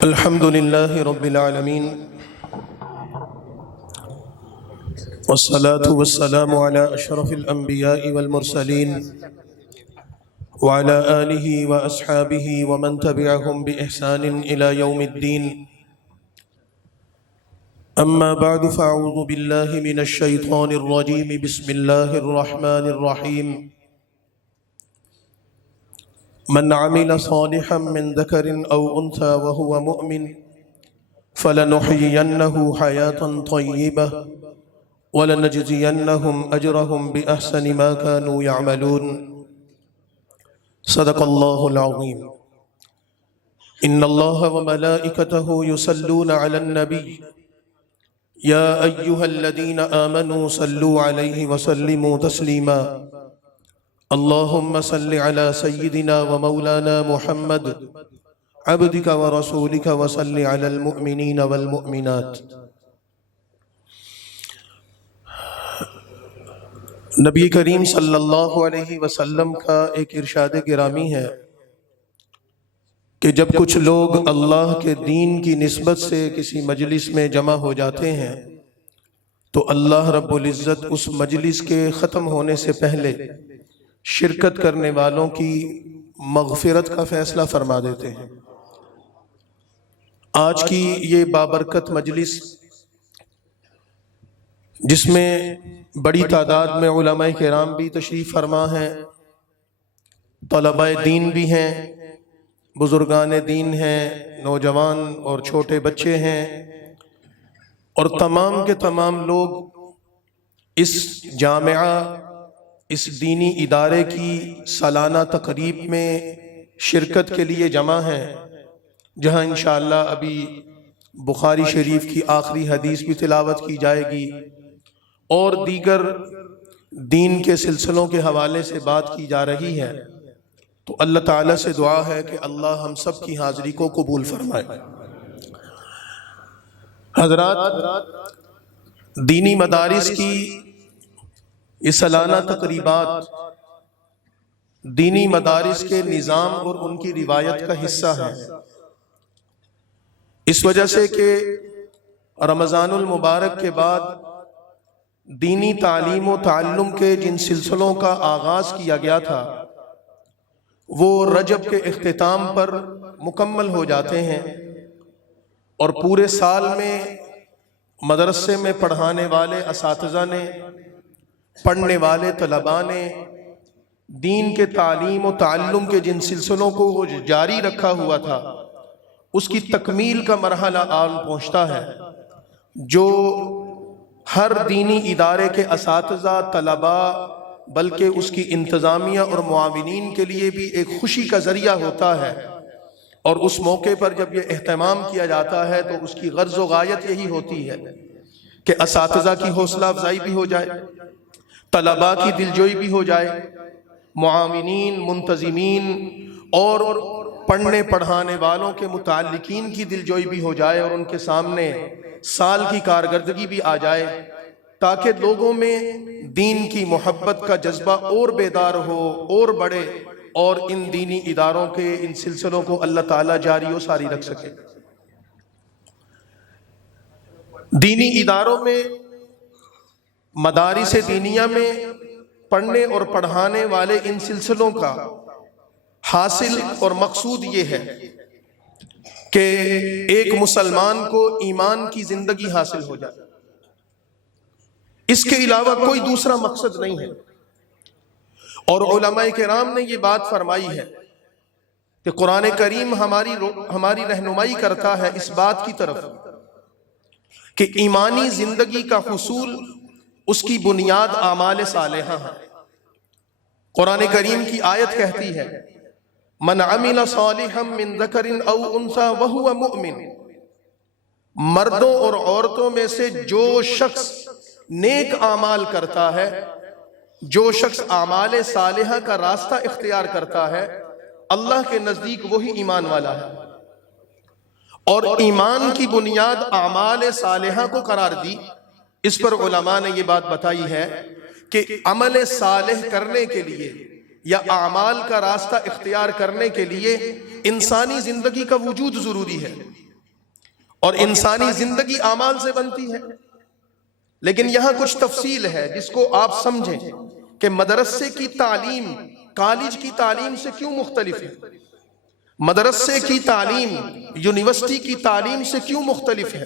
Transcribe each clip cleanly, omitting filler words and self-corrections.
الحمد لله رب العالمين والصلاة والسلام على أشرف الأنبياء والمرسلين وعلى آله وأصحابه ومن تبعهم بإحسان إلى يوم الدين. أما بعد فأعوذ بالله من الشيطان الرجيم. بسم الله الرحمن الرحيم. من عمل صالحا من ذكر أو أنثى وهو مؤمن فلنحيينه حياة طيبة ولنجزينهم أجرهم بأحسن ما كانوا يعملون. صدق الله العظيم. إن الله وملائكته يصلون على النبي يا أيها الذين آمنوا صلوا عليه وسلموا تسليما. اللهم صل على سيدنا ومولانا محمد عبدك ورسولك وصل على المؤمنين والمؤمنات. نبی کریم صلی اللہ علیہ وسلم کا ایک ارشاد گرامی ہے کہ جب کچھ لوگ اللہ کے دین کی نسبت سے کسی مجلس میں جمع ہو جاتے ہیں تو اللہ رب العزت اس مجلس کے ختم ہونے سے پہلے شرکت کرنے والوں کی مغفرت کا فیصلہ فرما دیتے ہیں. آج کی یہ بابرکت مجلس جس میں بڑی تعداد میں علماء کرام بھی تشریف فرما ہیں، طلباء دین بھی ہیں، بزرگان دین ہیں، نوجوان اور چھوٹے بچے ہیں، اور تمام کے تمام لوگ اس جامعہ، اس دینی ادارے کی سالانہ تقریب میں شرکت کے لیے جمع ہیں، جہاں انشاءاللہ ابھی بخاری شریف کی آخری حدیث بھی تلاوت کی جائے گی اور دیگر دین کے سلسلوں کے حوالے سے بات کی جا رہی ہے. تو اللہ تعالیٰ سے دعا ہے کہ اللہ ہم سب کی حاضری کو قبول فرمائے. حضرات، دینی مدارس کی یہ سالانہ تقریبات دینی مدارس کے نظام اور ان کی روایت کا حصہ ہیں، اس وجہ سے کہ رمضان المبارک کے بعد دینی تعلیم و تعلم کے جن سلسلوں کا آغاز کیا گیا تھا وہ رجب کے اختتام پر مکمل ہو جاتے ہیں، اور پورے سال میں مدرسے میں پڑھانے والے اساتذہ نے، پڑھنے والے طلباء نے دین کے تعلیم و تعلم کے جن سلسلوں کو وہ جاری رکھا ہوا تھا اس کی تکمیل کا مرحلہ آن پہنچتا ہے، جو ہر دینی ادارے کے اساتذہ، طلباء، بلکہ اس کی انتظامیہ اور معاونین کے لیے بھی ایک خوشی کا ذریعہ ہوتا ہے. اور اس موقع پر جب یہ اہتمام کیا جاتا ہے تو اس کی غرض و غایت یہی ہوتی ہے کہ اساتذہ کی حوصلہ افزائی بھی ہو جائے، طلباء کی دلجوئی بھی ہو جائے، معاونین، منتظمین اور پڑھنے پڑھانے والوں کے متعلقین کی دلجوئی بھی ہو جائے، اور ان کے سامنے سال کی کارکردگی بھی آ جائے، تاکہ لوگوں میں دین کی محبت کا جذبہ اور بیدار ہو اور بڑھے، اور ان دینی اداروں کے ان سلسلوں کو اللہ تعالیٰ جاری و ساری رکھ سکے. دینی اداروں میں، مدارس دینیہ میں پڑھنے اور پڑھانے والے ان سلسلوں کا حاصل اور مقصود یہ ہے کہ ایک مسلمان کو ایمان کی زندگی حاصل ہو جائے. اس کے علاوہ کوئی دوسرا مقصد نہیں ہے. اور علماء کرام نے یہ بات فرمائی ہے کہ قرآن کریم ہماری رہنمائی کرتا ہے اس بات کی طرف کہ ایمانی زندگی کا حصول اس کی بنیاد اعمال صالحہ ہے. قرآن کریم کی آیت کہتی ہے من عمل صالحا من ذکر او انثی وہو مؤمن، مردوں اور عورتوں میں سے جو شخص نیک اعمال کرتا ہے، جو شخص اعمال صالحہ کا راستہ اختیار کرتا ہے، اللہ کے نزدیک وہی ایمان والا ہے. اور ایمان کی بنیاد اعمال صالحہ کو قرار دی. اس پر علماء نے یہ بات بتائی ہے کہ عمل صالح کرنے کے لیے یا اعمال کا راستہ اختیار کرنے کے لیے انسانی زندگی کا وجود ضروری ہے. اور انسانی زندگی اعمال سے بنتی ہے. لیکن یہاں کچھ تفصیل ہے جس کو آپ سمجھیں کہ مدرسے کی تعلیم کالج کی تعلیم سے کیوں مختلف ہے، مدرسے کی تعلیم یونیورسٹی کی تعلیم سے کیوں مختلف ہے.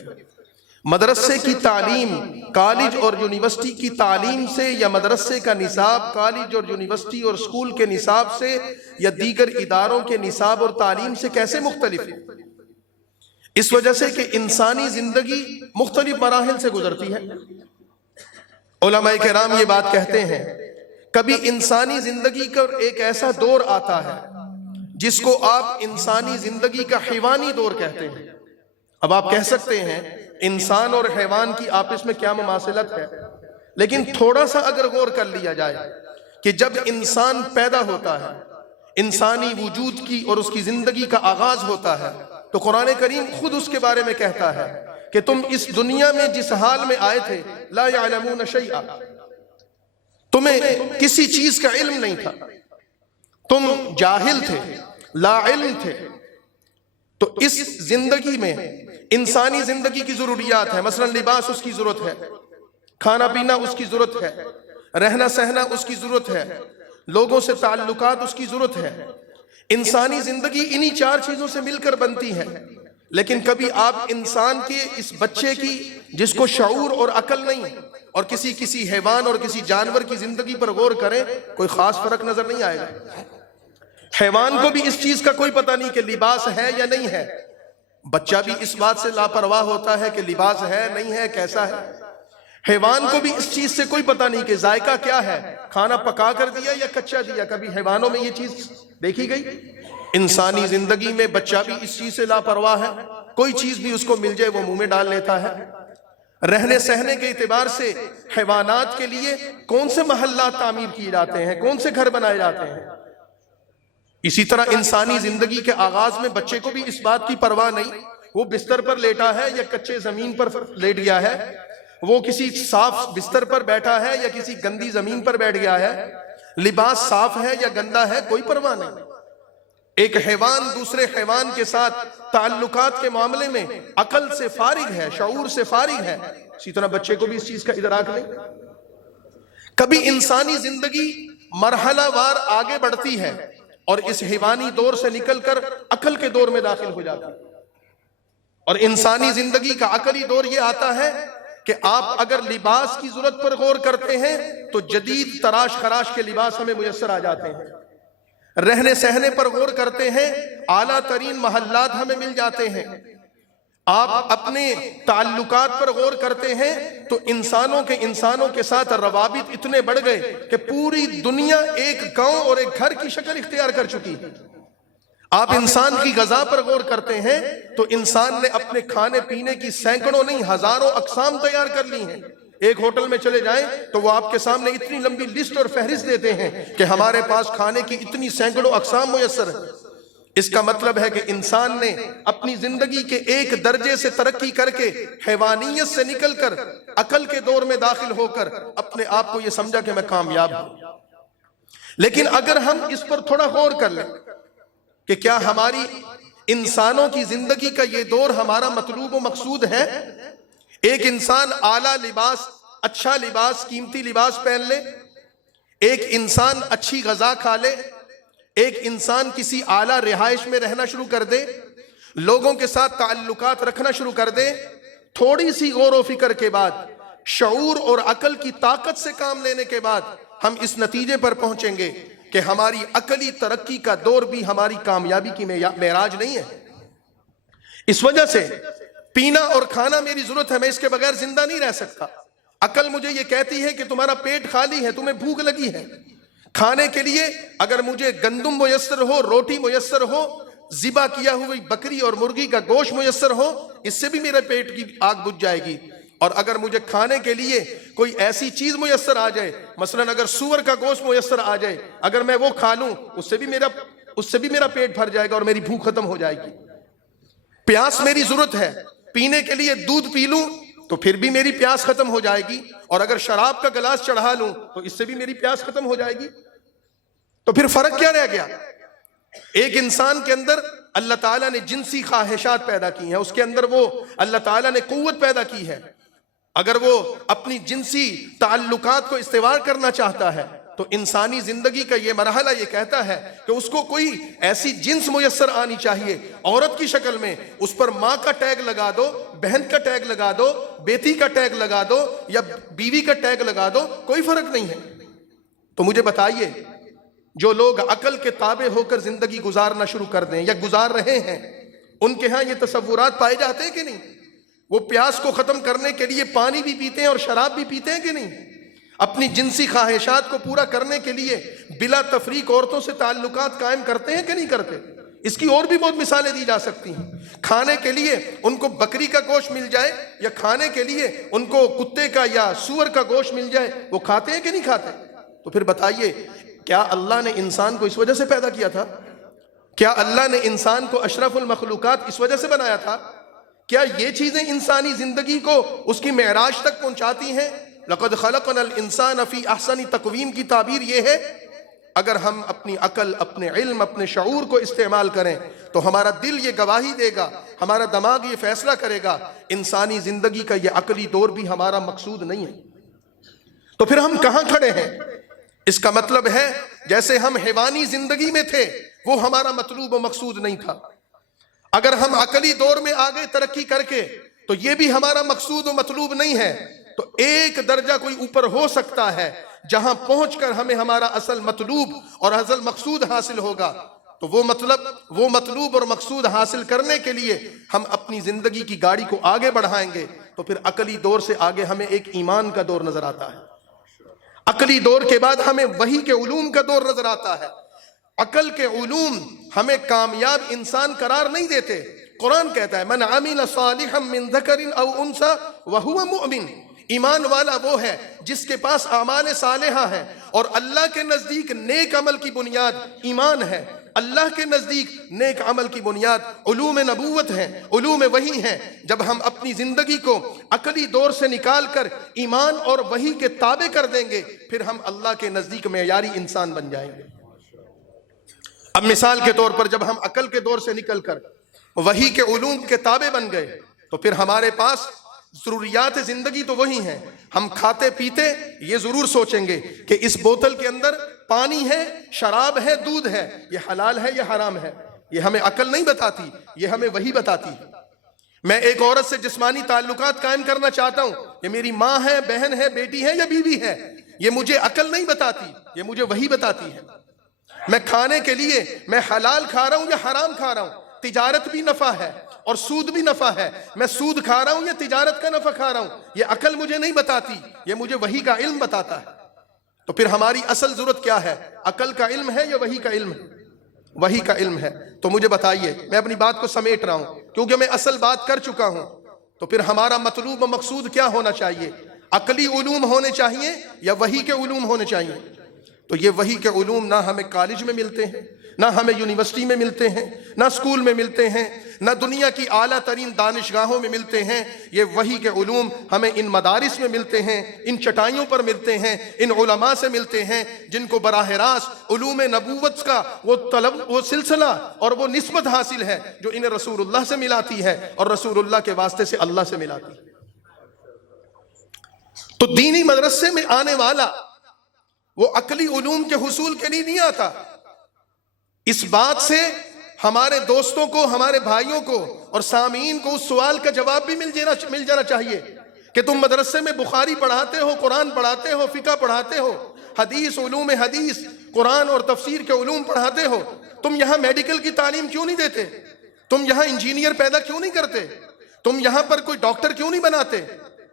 مدرسے کی تعلیم کالج اور یونیورسٹی کی تعلیم سے، یا مدرسے کا نصاب کالج اور یونیورسٹی اور اسکول کے نصاب سے یا دیگر اداروں کے نصاب اور تعلیم سے کیسے مختلف ہے؟ اس وجہ سے کہ انسانی زندگی مختلف مراحل سے گزرتی ہے. علماء کرام یہ بات کہتے ہیں کبھی انسانی زندگی کا ایک ایسا دور آتا ہے جس کو آپ انسانی زندگی کا حیوانی دور کہتے ہیں. اب آپ کہہ سکتے ہیں انسان اور حیوان کی آپس میں کیا مماثلت ہے، لیکن تھوڑا سا اگر غور کر لیا جائے کہ جب انسان پیدا ہوتا ہے، انسانی وجود کی اور اس کی زندگی کا آغاز ہوتا ہے، تو قرآن کریم خود اس کے بارے میں کہتا ہے کہ تم اس دنیا میں جس حال میں آئے تھے لا یعلمون شیئا، تمہیں کسی چیز کا علم نہیں تھا، تم جاہل تھے، لا علم تھے. تو اس زندگی میں انسانی زندگی کی ضروریات ہیں، مثلا لباس اس کی ضرورت ہے، کھانا پینا اس کی ضرورت ہے، رہنا سہنا اس کی ضرورت ہے، لوگوں سے تعلقات اس کی ضرورت ہے. انسانی زندگی انہی چار چیزوں سے مل کر بنتی ہے. لیکن کبھی آپ انسان کے اس بچے کی جس کو شعور اور عقل نہیں، اور کسی حیوان اور کسی جانور کی زندگی پر غور کریں، کوئی خاص فرق نظر نہیں آئے گا. حیوان کو بھی اس چیز کا کوئی پتہ نہیں کہ لباس ہے یا نہیں ہے، بچہ بھی اس بات سے لاپرواہ ہوتا ہے کہ لباس ہے نہیں ہے کیسا ہے. حیوان کو بھی اس چیز سے کوئی پتہ نہیں کہ ذائقہ کیا ہے، کھانا پکا کر دیا یا کچا دیا. کبھی حیوانوں میں یہ چیز دیکھی گئی؟ انسانی زندگی میں بچہ بھی اس چیز سے لاپرواہ ہے، کوئی چیز بھی اس کو مل جائے وہ منہ میں ڈال لیتا ہے. رہنے سہنے کے اعتبار سے حیوانات کے لیے کون سے محلات تعمیر کیے جاتے ہیں، کون سے گھر بنائے جاتے ہیں. اسی طرح انسانی زندگی کے آغاز میں بچے کو بھی اس بات کی پرواہ نہیں وہ بستر پر لیٹا ہے یا کچے زمین پر لیٹ گیا ہے، وہ کسی صاف بستر پر بیٹھا ہے یا کسی گندی زمین پر بیٹھ گیا ہے، لباس صاف ہے یا گندا ہے، کوئی پرواہ نہیں. ایک حیوان دوسرے حیوان کے ساتھ تعلقات کے معاملے میں عقل سے فارغ ہے، شعور سے فارغ ہے. اسی طرح بچے کو بھی اس چیز کا ادراک نہیں. کبھی انسانی زندگی مرحلہ وار آگے بڑھتی ہے اور اس حیوانی دور سے نکل کر عقل کے دور میں داخل ہو جاتی ہے. اور انسانی زندگی کا عقلی دور یہ آتا ہے کہ آپ اگر لباس کی ضرورت پر غور کرتے ہیں تو جدید تراش خراش کے لباس ہمیں میسر آ جاتے ہیں. رہنے سہنے پر غور کرتے ہیں، اعلیٰ ترین محلات ہمیں مل جاتے ہیں. آپ اپنے تعلقات پر غور کرتے ہیں تو انسانوں کے ساتھ روابط اتنے بڑھ گئے کہ پوری دنیا ایک گاؤں اور ایک گھر کی شکل اختیار کر چکی ہے. آپ انسان کی غذا پر غور کرتے ہیں تو انسان نے اپنے کھانے پینے کی سینکڑوں نہیں ہزاروں اقسام تیار کر لی ہیں. ایک ہوٹل میں چلے جائیں تو وہ آپ کے سامنے اتنی لمبی لسٹ اور فہرست دیتے ہیں کہ ہمارے پاس کھانے کی اتنی سینکڑوں اقسام میسر ہیں. اس کا مطلب ہے کہ انسان نے اپنی زندگی کے ایک درجے سے ترقی کر کے حیوانیت سے نکل کر عقل کے دور میں داخل ہو کر اپنے آپ کو یہ سمجھا کہ میں کامیاب ہوں. لیکن اگر ہم اس پر تھوڑا غور کر لیں کہ کیا ہماری انسانوں کی زندگی کا یہ دور ہمارا مطلوب و مقصود ہے؟ ایک انسان اعلیٰ لباس، اچھا لباس، قیمتی لباس پہن لے، ایک انسان اچھی غذا کھا لے، ایک انسان کسی اعلیٰ رہائش میں رہنا شروع کر دے، لوگوں کے ساتھ تعلقات رکھنا شروع کر دے. تھوڑی سی غور و فکر کے بعد، شعور اور عقل کی طاقت سے کام لینے کے بعد ہم اس نتیجے پر پہنچیں گے کہ ہماری عقلی ترقی کا دور بھی ہماری کامیابی کی معراج نہیں ہے. اس وجہ سے پینا اور کھانا میری ضرورت ہے، میں اس کے بغیر زندہ نہیں رہ سکتا. عقل مجھے یہ کہتی ہے کہ تمہارا پیٹ خالی ہے، تمہیں بھوک لگی ہے. کھانے کے لیے اگر مجھے گندم میسر ہو، روٹی میسر ہو، ذبح کیا ہوئی بکری اور مرغی کا گوشت میسر ہو، اس سے بھی میرے پیٹ کی آگ بجھ جائے گی. اور اگر مجھے کھانے کے لیے کوئی ایسی چیز میسر آ جائے، مثلا اگر سور کا گوشت میسر آ جائے، اگر میں وہ کھا لوں، اس سے بھی میرا پیٹ بھر جائے گا اور میری بھوک ختم ہو جائے گی. پیاس میری ضرورت ہے، پینے کے لیے دودھ پی لوں تو پھر بھی میری پیاس ختم ہو جائے گی، اور اگر شراب کا گلاس چڑھا لوں تو اس سے بھی میری پیاس ختم ہو جائے گی. تو پھر فرق کیا رہ گیا؟ ایک انسان کے اندر اللہ تعالیٰ نے جنسی خواہشات پیدا کی ہیں، اس کے اندر وہ اللہ تعالیٰ نے قوت پیدا کی ہے. اگر وہ اپنی جنسی تعلقات کو استوار کرنا چاہتا ہے تو انسانی زندگی کا یہ مرحلہ یہ کہتا ہے کہ اس کو کوئی ایسی جنس میسر آنی چاہیے عورت کی شکل میں. اس پر ماں کا ٹیگ لگا دو، بہن کا ٹیگ لگا دو، بیٹی کا ٹیگ لگا دو یا بیوی کا ٹیگ لگا دو، کوئی فرق نہیں ہے. تو مجھے بتائیے، جو لوگ عقل کے تابع ہو کر زندگی گزارنا شروع کر دیں یا گزار رہے ہیں، ان کے ہاں یہ تصورات پائے جاتے ہیں کہ نہیں؟ وہ پیاس کو ختم کرنے کے لیے پانی بھی پیتے ہیں اور شراب بھی پیتے ہیں کہ نہیں؟ اپنی جنسی خواہشات کو پورا کرنے کے لیے بلا تفریق عورتوں سے تعلقات قائم کرتے ہیں کہ نہیں کرتے؟ اس کی اور بھی بہت مثالیں دی جا سکتی ہیں. کھانے کے لیے ان کو بکری کا گوشت مل جائے یا کھانے کے لیے ان کو کتے کا یا سور کا گوشت مل جائے، وہ کھاتے ہیں کہ نہیں کھاتے؟ تو پھر بتائیے، کیا اللہ نے انسان کو اس وجہ سے پیدا کیا تھا؟ کیا اللہ نے انسان کو اشرف المخلوقات اس وجہ سے بنایا تھا؟ کیا یہ چیزیں انسانی زندگی کو اس کی معراج تک پہنچاتی ہیں؟ لقد خلقنا الانسان فی احسن تقویم کی تعبیر یہ ہے. اگر ہم اپنی عقل، اپنے علم، اپنے شعور کو استعمال کریں تو ہمارا دل یہ گواہی دے گا، ہمارا دماغ یہ فیصلہ کرے گا، انسانی زندگی کا یہ عقلی دور بھی ہمارا مقصود نہیں ہے. تو پھر ہم کہاں کھڑے ہیں؟ اس کا مطلب ہے جیسے ہم حیوانی زندگی میں تھے وہ ہمارا مطلوب و مقصود نہیں تھا. اگر ہم عقلی دور میں آگے ترقی کر کے تو یہ بھی ہمارا مقصود و مطلوب نہیں ہے. تو ایک درجہ کوئی اوپر ہو سکتا ہے جہاں پہنچ کر ہمیں ہمارا اصل مطلوب اور اصل مقصود حاصل ہوگا. تو وہ مطلوب اور مقصود حاصل کرنے کے لیے ہم اپنی زندگی کی گاڑی کو آگے بڑھائیں گے. تو پھر عقلی دور سے آگے ہمیں ایک ایمان کا دور نظر آتا ہے. عقلی دور کے بعد ہمیں وحی کے علوم کا دور نظر آتا ہے. عقل کے علوم ہمیں کامیاب انسان قرار نہیں دیتے. قرآن کہتا ہے من عمل صالحا من ذکر او انثى وهو مؤمن. ایمان والا وہ ہے جس کے پاس اعمال صالحہ ہیں اور اللہ کے نزدیک نیک عمل کی بنیاد ایمان ہے. اللہ کے نزدیک نیک عمل کی بنیاد علوم نبوت ہیں، علوم وحی ہیں. جب ہم اپنی زندگی کو عقلی دور سے نکال کر ایمان اور وحی کے تابع کر دیں گے پھر ہم اللہ کے نزدیک معیاری انسان بن جائیں گے. اب مثال کے طور پر جب ہم عقل کے دور سے نکل کر وحی کے علوم کے تابع بن گئے تو پھر ہمارے پاس ضروریات زندگی تو وہی ہیں. ہم کھاتے پیتے یہ ضرور سوچیں گے کہ اس بوتل کے اندر پانی ہے، شراب ہے، دودھ ہے، یہ حلال ہے یا حرام ہے. یہ ہمیں عقل نہیں بتاتی، یہ ہمیں وحی بتاتی ہے. میں ایک عورت سے جسمانی تعلقات قائم کرنا چاہتا ہوں، یہ میری ماں ہے، بہن ہے، بیٹی ہے یا بیوی ہے، یہ مجھے عقل نہیں بتاتی، یہ مجھے وحی بتاتی ہے. میں کھانے کے لیے میں حلال کھا رہا ہوں یا حرام کھا رہا ہوں، تجارت بھی نفع ہے اور سود بھی نفع ہے. میں سود کھا رہا ہوں یا تجارت کا نفع کھا رہا ہوں، یہ عقل مجھے نہیں بتاتی، یہ مجھے وحی کا علم بتاتا ہے. تو پھر ہماری اصل ضرورت کیا ہے؟ عقل کا علم ہے یا وحی کا علم ہے؟ وحی کا علم ہے. تو مجھے بتائیے، میں اپنی بات کو سمیٹ رہا ہوں کیونکہ میں اصل بات کر چکا ہوں. تو پھر ہمارا مطلوب و مقصود کیا ہونا چاہیے؟ عقلی علوم ہونے چاہیے یا وحی کے علوم ہونے چاہیے؟ تو یہ وحی کے علوم نہ ہمیں کالج میں ملتے ہیں، نہ ہمیں یونیورسٹی میں ملتے ہیں، نہ اسکول میں ملتے ہیں، نہ دنیا کی اعلیٰ ترین دانشگاہوں میں ملتے ہیں. یہ وحی کے علوم ہمیں ان مدارس میں ملتے ہیں، ان چٹائیوں پر ملتے ہیں، ان علماء سے ملتے ہیں جن کو براہ راست علوم نبوت کا وہ سلسلہ اور وہ نسبت حاصل ہے جو انہیں رسول اللہ سے ملاتی ہے اور رسول اللہ کے واسطے سے اللہ سے ملاتی ہے. تو دینی مدرسے میں آنے والا وہ عقلی علوم کے حصول کے لیے نہیں آتا. اس بات سے ہمارے دوستوں کو، ہمارے بھائیوں کو اور سامعین کو اس سوال کا جواب بھی مل جانا چاہیے کہ تم مدرسے میں بخاری پڑھاتے ہو، قرآن پڑھاتے ہو، فقہ پڑھاتے ہو، حدیث، علوم حدیث، قرآن اور تفسیر کے علوم پڑھاتے ہو، تم یہاں میڈیکل کی تعلیم کیوں نہیں دیتے؟ تم یہاں انجینئر پیدا کیوں نہیں کرتے؟ تم یہاں پر کوئی ڈاکٹر کیوں نہیں بناتے؟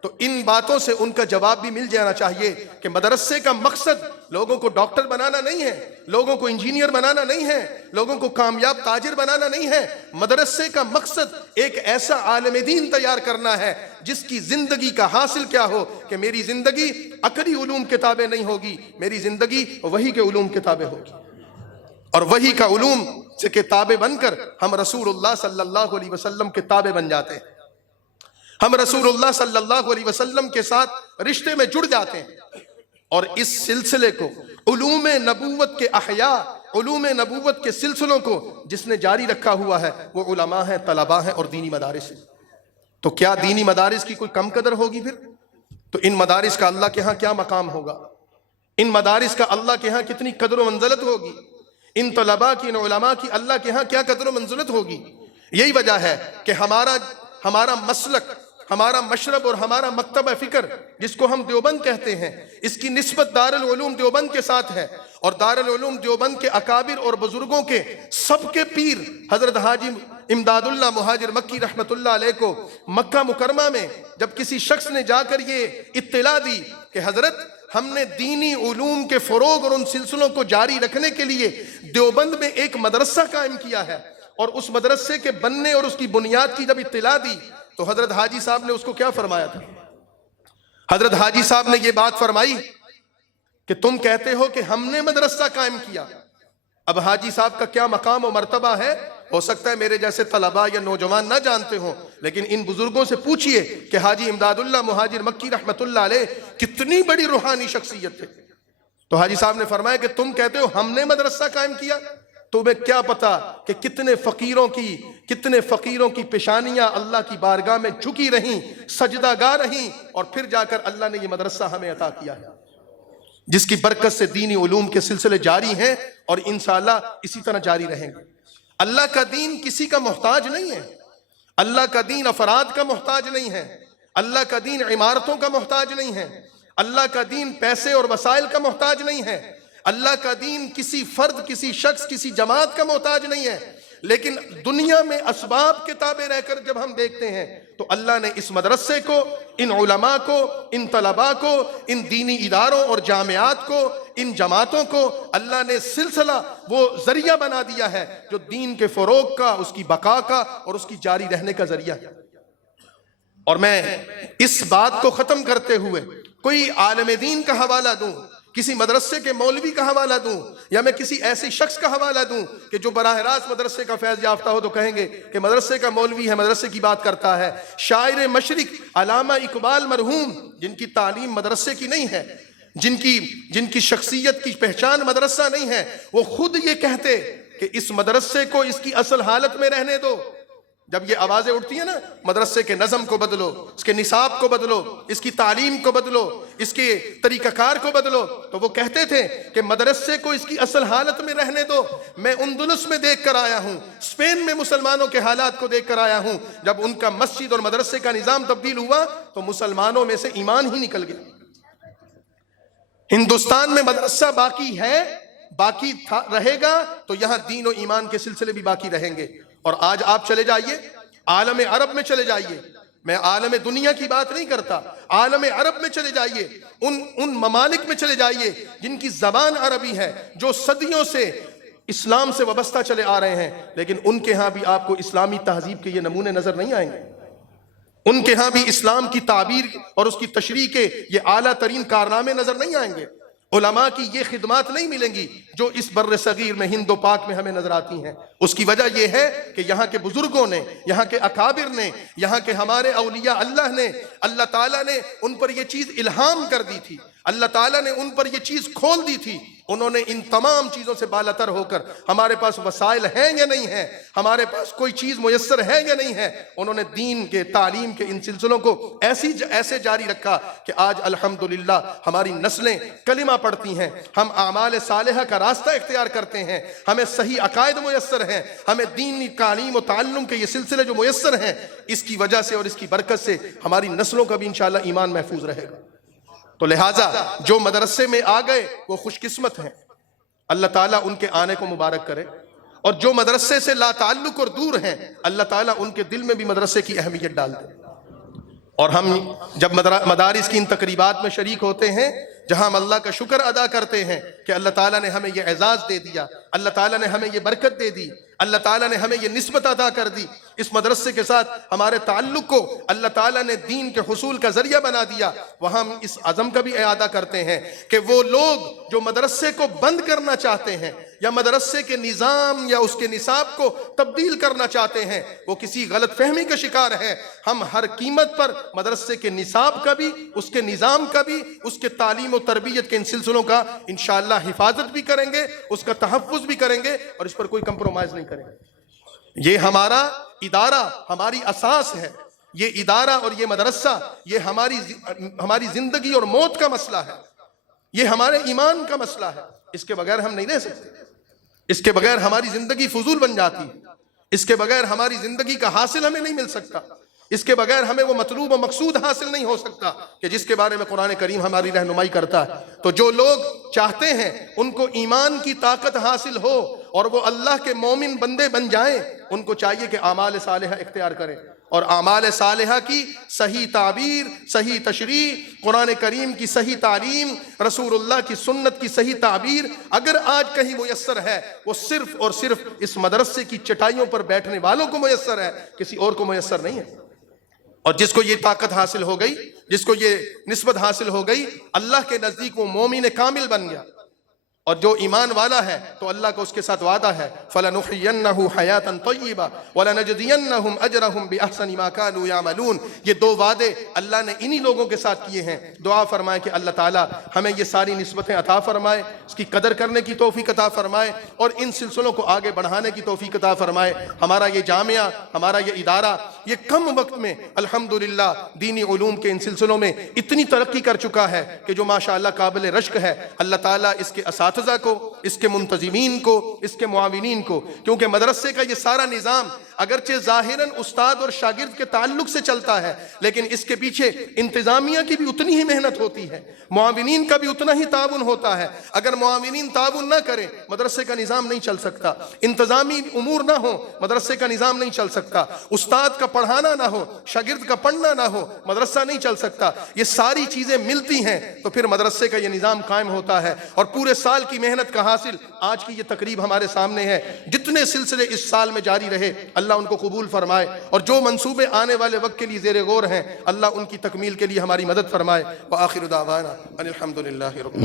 تو ان باتوں سے ان کا جواب بھی مل جانا چاہیے کہ مدرسے کا مقصد لوگوں کو ڈاکٹر بنانا نہیں ہے، لوگوں کو انجینئر بنانا نہیں ہے، لوگوں کو کامیاب تاجر بنانا نہیں ہے. مدرسے کا مقصد ایک ایسا عالم دین تیار کرنا ہے جس کی زندگی کا حاصل کیا ہو کہ میری زندگی عقلی علوم کے تابع نہیں ہوگی، میری زندگی وحی کے علوم کے تابع ہوگی. اور وحی کا علوم سے کے تابع بن کر ہم رسول اللہ صلی اللہ علیہ وسلم کے تابع بن جاتے ہیں. ہم رسول اللہ صلی اللہ علیہ وسلم کے ساتھ رشتے میں جڑ جاتے ہیں اور اس سلسلے کو علوم نبوت کے احیاء علوم نبوت کے سلسلوں کو جس نے جاری رکھا ہوا ہے وہ علماء ہیں، طلباء ہیں اور دینی مدارس ہیں۔ تو کیا دینی مدارس کی کوئی کم قدر ہوگی پھر؟ تو ان مدارس کا اللہ کے ہاں کیا مقام ہوگا، ان مدارس کا اللہ کے ہاں کتنی قدر و منزلت ہوگی، ان طلباء کی، ان علماء کی اللہ کے ہاں کیا قدر و منزلت ہوگی۔ یہی وجہ ہے کہ ہمارا مسلک، ہمارا مشرب اور ہمارا مکتبہ فکر جس کو ہم دیوبند کہتے ہیں، اس کی نسبت دارالعلوم دیوبند کے ساتھ ہے، اور دارالعلوم دیوبند کے اکابر اور بزرگوں کے سب کے پیر حضرت حاجی امداد اللہ مہاجر مکی رحمت اللہ علیہ کو مکہ مکرمہ میں جب کسی شخص نے جا کر یہ اطلاع دی کہ حضرت ہم نے دینی علوم کے فروغ اور ان سلسلوں کو جاری رکھنے کے لیے دیوبند میں ایک مدرسہ قائم کیا ہے، اور اس مدرسے کے بننے اور اس کی بنیاد کی جب اطلاع دی تو حضرت حاجی صاحب نے اس کو کیا فرمایا تھا؟ حضرت حاجی صاحب نے یہ بات فرمائی کہ تم کہتے ہو کہ ہم نے مدرسہ قائم کیا۔ اب حاجی صاحب کا کیا مقام و مرتبہ ہے، ہو سکتا ہے میرے جیسے طلباء یا نوجوان نہ جانتے ہوں، لیکن ان بزرگوں سے پوچھئے کہ حاجی امداد اللہ مہاجر مکی رحمت اللہ علیہ کتنی بڑی روحانی شخصیت تھے۔ تو حاجی صاحب نے فرمایا کہ تم کہتے ہو ہم نے مدرسہ قائم کیا، تمہیں کیا پتا کہ کتنے فقیروں کی پیشانیاں اللہ کی بارگاہ میں جھکی رہیں، سجدہ گاہ رہیں، اور پھر جا کر اللہ نے یہ مدرسہ ہمیں عطا کیا ہے، جس کی برکت سے دینی علوم کے سلسلے جاری ہیں اور انشاءاللہ اسی طرح جاری رہیں گے۔ اللہ کا دین کسی کا محتاج نہیں ہے، اللہ کا دین افراد کا محتاج نہیں ہے، اللہ کا دین عمارتوں کا محتاج نہیں ہے، اللہ کا دین پیسے اور وسائل کا محتاج نہیں ہے، اللہ کا دین کسی فرد، کسی شخص، کسی جماعت کا محتاج نہیں ہے۔ لیکن دنیا میں اسباب کے تابع رہ کر جب ہم دیکھتے ہیں تو اللہ نے اس مدرسے کو، ان علماء کو، ان طلباء کو، ان دینی اداروں اور جامعات کو، ان جماعتوں کو اللہ نے سلسلہ وہ ذریعہ بنا دیا ہے جو دین کے فروغ کا، اس کی بقا کا اور اس کی جاری رہنے کا ذریعہ ہے۔ اور میں اس بات کو ختم کرتے ہوئے کوئی عالم دین کا حوالہ دوں، کسی مدرسے کے مولوی کا حوالہ دوں، یا میں کسی ایسے شخص کا حوالہ دوں کہ جو براہ راست مدرسے کا فیض یافتہ ہو تو کہیں گے کہ مدرسے کا مولوی ہے، مدرسے کی بات کرتا ہے۔ شاعر مشرق علامہ اقبال مرحوم، جن کی تعلیم مدرسے کی نہیں ہے، جن کی شخصیت کی پہچان مدرسہ نہیں ہے، وہ خود یہ کہتے کہ اس مدرسے کو اس کی اصل حالت میں رہنے دو۔ جب یہ آوازیں اٹھتی ہیں نا، مدرسے کے نظم کو بدلو، اس کے نصاب کو بدلو، اس کی تعلیم کو بدلو، اس کے طریقہ کار کو بدلو، تو وہ کہتے تھے کہ مدرسے کو اس کی اصل حالت میں رہنے دو۔ میں اندلس میں دیکھ کر آیا ہوں، اسپین میں مسلمانوں کے حالات کو دیکھ کر آیا ہوں، جب ان کا مسجد اور مدرسے کا نظام تبدیل ہوا تو مسلمانوں میں سے ایمان ہی نکل گیا۔ ہندوستان میں مدرسہ باقی ہے، باقی رہے گا تو یہاں دین و ایمان کے سلسلے بھی باقی رہیں گے۔ اور آج آپ چلے جائیے عالم عرب میں، چلے جائیے، میں عالم دنیا کی بات نہیں کرتا، عالم عرب میں چلے جائیے، ان ممالک میں چلے جائیے جن کی زبان عربی ہے، جو صدیوں سے اسلام سے وابستہ چلے آ رہے ہیں، لیکن ان کے ہاں بھی آپ کو اسلامی تہذیب کے یہ نمونے نظر نہیں آئیں گے، ان کے ہاں بھی اسلام کی تعبیر اور اس کی تشریح کے یہ اعلیٰ ترین کارنامے نظر نہیں آئیں گے، علماء کی یہ خدمات نہیں ملیں گی جو اس بر صغیر میں، ہند و پاک میں ہمیں نظر آتی ہیں۔ اس کی وجہ یہ ہے کہ یہاں کے بزرگوں نے، یہاں کے اکابر نے، یہاں کے ہمارے اولیاء اللہ نے، اللہ تعالیٰ نے ان پر یہ چیز الہام کر دی تھی، اللہ تعالیٰ نے ان پر یہ چیز کھول دی تھی۔ انہوں نے ان تمام چیزوں سے بالاتر ہو کر، ہمارے پاس وسائل ہیں یا نہیں ہیں، ہمارے پاس کوئی چیز میسر ہے یا نہیں ہے، انہوں نے دین کے، تعلیم کے ان سلسلوں کو ایسے جاری رکھا کہ آج الحمدللہ ہماری نسلیں کلمہ پڑھتی ہیں، ہم اعمال صالحہ کا راستہ اختیار کرتے ہیں، ہمیں صحیح عقائد میسر ہیں، ہمیں دینی تعلیم و تعلم کے یہ سلسلے جو میسر ہیں، اس کی وجہ سے اور اس کی برکت سے ہماری نسلوں کا بھی انشاءاللہ ایمان محفوظ رہے گا۔ تو لہٰذا جو مدرسے میں آ گئے وہ خوش قسمت ہیں، اللہ تعالیٰ ان کے آنے کو مبارک کرے، اور جو مدرسے سے لا تعلق اور دور ہیں اللہ تعالیٰ ان کے دل میں بھی مدرسے کی اہمیت ڈال دے۔ اور ہم جب مدارس کی ان تقریبات میں شریک ہوتے ہیں جہاں ہم اللہ کا شکر ادا کرتے ہیں کہ اللہ تعالیٰ نے ہمیں یہ اعزاز دے دیا، اللہ تعالیٰ نے ہمیں یہ برکت دے دی، اللہ تعالیٰ نے ہمیں یہ نسبت عطا کر دی، اس مدرسے کے ساتھ ہمارے تعلق کو اللہ تعالیٰ نے دین کے حصول کا ذریعہ بنا دیا، وہاں ہم اس عزم کا بھی اعادہ کرتے ہیں کہ وہ لوگ جو مدرسے کو بند کرنا چاہتے ہیں یا مدرسے کے نظام یا اس کے نصاب کو تبدیل کرنا چاہتے ہیں وہ کسی غلط فہمی کا شکار ہیں۔ ہم ہر قیمت پر مدرسے کے نصاب کا بھی، اس کے نظام کا بھی، اس کے تعلیم و تربیت کے ان سلسلوں کا انشاءاللہ حفاظت بھی کریں گے، اس کا تحفظ بھی کریں گے اور اس پر کوئی کمپرومائز نہیں کریں گے۔ یہ ہمارا ادارہ ہماری اساس ہے، یہ ادارہ اور یہ مدرسہ یہ ہماری زندگی اور موت کا مسئلہ ہے، یہ ہمارے ایمان کا مسئلہ ہے۔ اس کے بغیر ہم نہیں رہ سکتے، اس کے بغیر ہماری زندگی فضول بن جاتی ہے، اس کے بغیر ہماری زندگی کا حاصل ہمیں نہیں مل سکتا، اس کے بغیر ہمیں وہ مطلوب و مقصود حاصل نہیں ہو سکتا کہ جس کے بارے میں قرآن کریم ہماری رہنمائی کرتا ہے۔ تو جو لوگ چاہتے ہیں ان کو ایمان کی طاقت حاصل ہو اور وہ اللہ کے مومن بندے بن جائیں، ان کو چاہیے کہ اعمال صالحہ اختیار کریں، اور اعمال صالحہ کی صحیح تعبیر، صحیح تشریح، قرآن کریم کی صحیح تعلیم، رسول اللہ کی سنت کی صحیح تعبیر اگر آج کہیں میسر ہے، وہ صرف اور صرف اس مدرسے کی چٹائیوں پر بیٹھنے والوں کو میسر ہے، کسی اور کو میسر نہیں ہے۔ اور جس کو یہ طاقت حاصل ہو گئی، جس کو یہ نسبت حاصل ہو گئی، اللہ کے نزدیک وہ مومن کامل بن گیا۔ اور جو ایمان والا ہے تو اللہ کا اس کے ساتھ وعدہ ہے فَلَنُحْيِيَنَّهُ حَيَاةً طَيِّبَةً وَلَنَجْزِيَنَّهُمْ أَجْرَهُمْ بِأَحْسَنِ مَا كَانُوا يَعْمَلُونَ۔ یہ دو وعدے اللہ نے انہی لوگوں کے ساتھ کیے ہیں۔ دعا فرمائے کہ اللہ تعالیٰ ہمیں یہ ساری نسبتیں عطا فرمائے، اس کی قدر کرنے کی توفیق عطا فرمائے اور ان سلسلوں کو آگے بڑھانے کی توفیق عطا فرمائے۔ ہمارا یہ جامعہ، ہمارا یہ ادارہ یہ کم وقت میں الحمدللہ دینی علوم کے ان سلسلوں میں اتنی ترقی کر چکا ہے کہ جو ماشاءاللہ قابل رشک ہے۔ اللہ تعالیٰ اس کے اساتذہ کو، اس کے منتظمین کو، اس کے معاونین کو، کیونکہ مدرسے کا یہ سارا نظام اگرچہ ظاہراً استاد اور شاگرد کے تعلق سے چلتا ہے، لیکن اس کے پیچھے انتظامیہ کی بھی اتنی ہی محنت ہوتی ہے، معاونین کا بھی اتنا ہی تعاون ہوتا ہے۔ اگر معاونین تعاون نہ کریں مدرسے کا نظام نہیں چل سکتا، انتظامی امور نہ ہو مدرسے کا نظام نہیں چل سکتا، استاد کا پڑھانا نہ ہو، شاگرد کا پڑھنا نہ ہو، مدرسہ نہیں چل سکتا۔ یہ ساری چیزیں ملتی ہیں تو پھر مدرسے کا یہ نظام قائم ہوتا ہے، اور پورے سال کی محنت کا حاصل آج کی یہ تقریب ہمارے سامنے ہے۔ جتنے سلسلے اس سال میں جاری رہے اللہ ان کو قبول فرمائے، اور جو منصوبے آنے والے وقت کے لیے زیر غور ہیں اللہ ان کی تکمیل کے لیے ہماری مدد فرمائے۔ وآخر دعوانا ان الحمد للہ رب العالمین۔